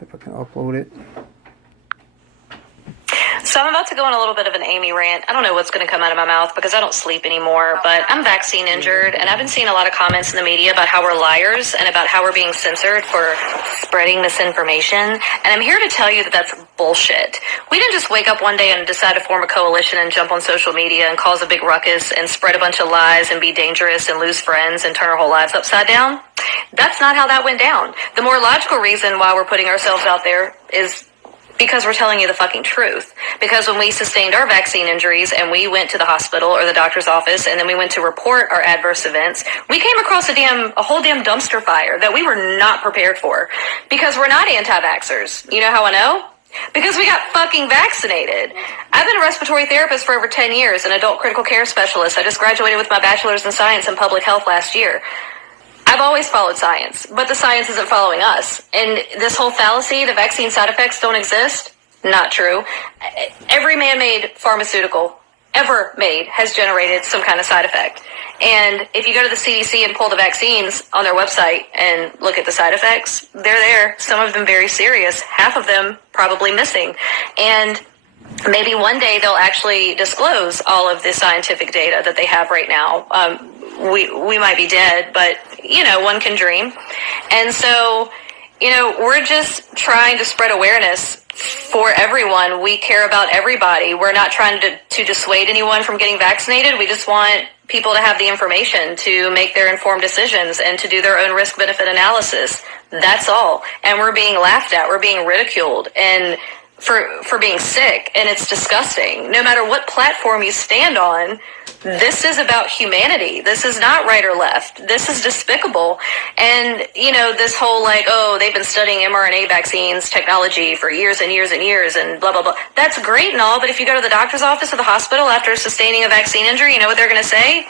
if I can upload it. So I'm about to go on a little bit of an Amy rant. I don't know what's going to come out of my mouth because I don't sleep anymore, but I'm vaccine injured, and I've been seeing a lot of comments in the media about how we're liars and about how we're being censored for spreading misinformation, and I'm here to tell you that that's bullshit. We didn't just wake up one day and decide to form a coalition and jump on social media and cause a big ruckus and spread a bunch of lies and be dangerous and lose friends and turn our whole lives upside down. That's not how that went down. The more logical reason why we're putting ourselves out there is because we're telling you the fucking truth. Because when we sustained our vaccine injuries and we went to the hospital or the doctor's office and then we went to report our adverse events, we came across a whole damn dumpster fire that we were not prepared for. Because we're not anti-vaxxers. You know how I know? Because we got fucking vaccinated. I've been a respiratory therapist for over 10 years, an adult critical care specialist. I just graduated with my bachelor's in science and public health last year. I've always followed science, but the science isn't following us. And this whole fallacy, the vaccine side effects don't exist, not true. Every man-made pharmaceutical ever made has generated some kind of side effect. And if you go to the CDC and pull the vaccines on their website and look at the side effects, they're there. Some of them very serious, half of them probably missing. And maybe one day they'll actually disclose all of the scientific data that they have right now. We might be dead, but, you know, one can dream. And so, you know, we're just trying to spread awareness for everyone. We care about everybody. We're not trying to dissuade anyone from getting vaccinated. We just want people to have the information to make their informed decisions and to do their own risk-benefit analysis. That's all. And we're being laughed at. We're being ridiculed and for being sick, and it's disgusting. No matter what platform you stand on, this is about humanity. This is not right or left. This is despicable. And, you know, this whole like, oh, they've been studying mRNA vaccines technology for years and years and years and blah, blah, blah. That's great and all, but if you go to the doctor's office or the hospital after sustaining a vaccine injury, you know what they're going to say?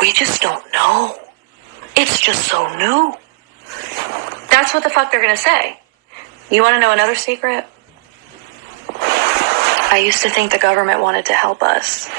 We just don't know. It's just so new. That's what the fuck they're going to say. You want to know another secret? I used to think the government wanted to help us.